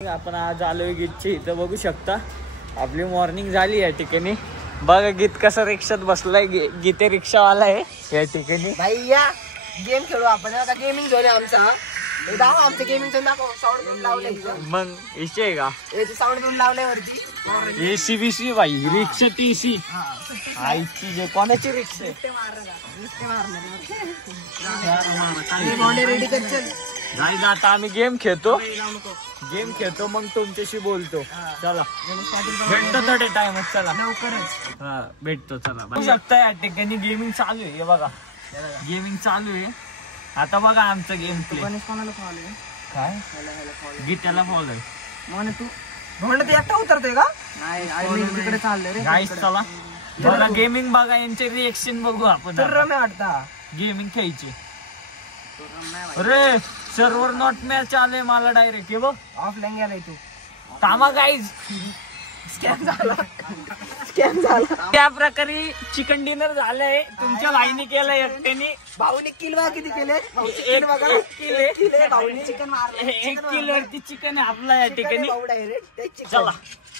आपण आज आलोय गीतची इथं बघू शकता आपली मॉर्निंग झाली या ठिकाणी। बघा गीत कसा रिक्षात बसलाय, गीते रिक्षावाला आहे या ठिकाणी। भाई या गेम खेळू आपण, आता गेमिंग झोन आहे आमचा। दाव आमचं गेमिंग झोन दाखव, साऊंड पण लावलंय मग इशे आहे का याची साऊंड पण लावलंय वरती। एसी बीसी भाई रिक्षा टीसी आईची जे कोणाची रिक्षा आहे रेडी कर चल। नाही आता आम्ही गेम खेळतो मग तुमच्याशी बोलतो। चला भेटतो थोडे टाइम, चला लवकरच हा भेटतो। चला बघू शकता या ठिकाणी गेमिंग चालू आहे, हे बघा गेमिंग चालू आहे। आता बघा आमचं गेम प्ले कोणाला फॉलो आहे काय गीताला फॉलो आहे म्हणून तू म्हणलं ते एकटा उतरतोय का? नाही आम्ही तिकडे चाललोय रे गाईस। चला बघा गेमिंग बघा, यांचे रिएक्शन बघू आपण। तर रम्या वाटता गेमिंग खेळायची। अरे सर्व्हर नॉट मॅच आले मला डायरेक्ट, हे बघ ऑफलाईन गेलाय तू। थांबा गाईज, स्कॅम झाला स्कॅम झाला। त्या प्रकारे चिकन डिनर झालंय, तुमच्या भाईने केलंय एकट्याने। भाऊने किल बघा किती केले, एक भाऊने चिकन मारलं, एक किलोवरती चिकन आहे आपला या ठिकाणी। भाऊ डायरेक्ट चला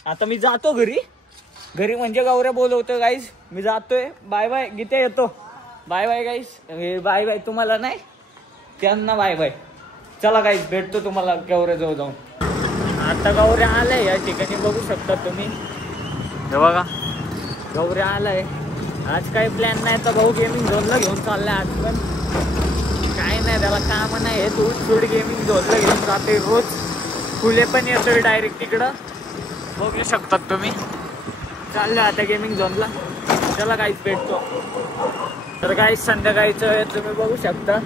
आता मी जातो घरी म्हणजे गौऱ्या बोलवतो गाईज, मी जातोय। बाय बाय गीते, येतो bye bye guys. Bye bye तुम्हाला नाही, त्यांना बाय बाय। चला गाईज भेटतो तुम्हाला गौऱ्या जवळ जाऊन। आता गौऱ्या आलाय या ठिकाणी बघू शकता तुम्ही, हे बघा गौऱ्या आलाय। आज काही प्लॅन नाही तर भाऊ गेमिंग झोनला घेऊन चाललाय आज, पण काय नाही त्याला काम नाही, हे तू थोडी गेमिंग झोनला घेऊन जाते रोज। फुले पण येतोय डायरेक्ट तिकडं, बघू शकतात तुम्ही। चाललंय आता गेमिंग झोनला, चला काहीच भेटतो। तर काहीच संध्याकाळीचं तुम्ही बघू शकता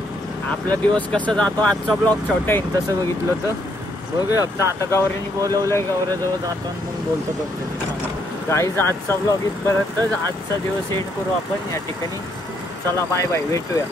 आपला दिवस कसा जातो। आजचा ब्लॉग छोटा आहे तसं बघितलं तर बघू शकता। आता गौऱ्याने बोलवलंय, गौऱ्याजवळ जातो आणि मग बोलतो बघतो गाईज। आजचा ब्लॉग इथपर्यंतच, आजचा दिवस एंड करू आपण या ठिकाणी। चला बाय बाय, भेटूया।